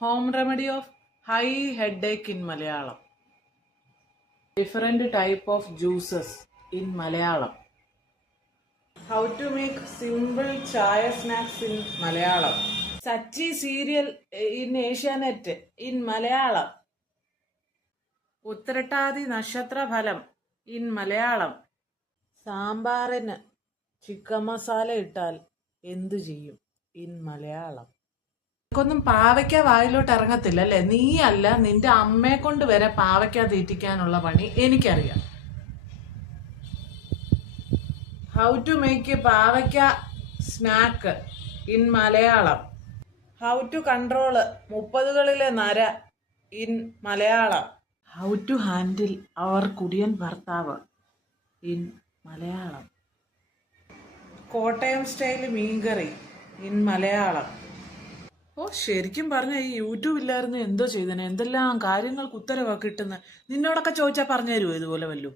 Home remedy of high headache in Malayalam. Different type of juices in Malayalam. How to make simple chaya snacks in Malayalam. Sachi serial in Asianet in Malayalam. Uttarattadi Nakshatra Phalam in Malayalam. സാമ്പാറിന് chicken masala ഇട്ടാൽ എന്തു ചെയ്യും in Malayalam. നിനക്കൊന്നും പാവയ്ക്ക വായിലോട്ട് ഇറങ്ങത്തില്ല അല്ലേ? നീയല്ല, നിന്റെ അമ്മയെ കൊണ്ട് വരെ പാവയ്ക്ക തീറ്റിക്കാനുള്ള പണി എനിക്കറിയാം. ഹൗ ടു മേക്ക് എ പാവയ്ക്ക snack in Malayalam. How to control 30കളിലെ നര in Malayalam. How to handle അവർ കുടിയൻ ഭർത്താവ് ഇൻ മലയാളം. കോട്ടയം സ്റ്റൈൽ മീൻകറി ഇൻ മലയാളം. ശരിക്കും പറഞ്ഞ ഈ യൂട്യൂബ് ഇല്ലായിരുന്നു എന്തോ ചെയ്തേനെ. എന്തെല്ലാം കാര്യങ്ങൾക്ക് ഉത്തരവാ കിട്ടുന്നത്. നിന്നോടൊക്കെ ചോദിച്ചാൽ പറഞ്ഞു തരുമോ ഇതുപോലെ വല്ലതും?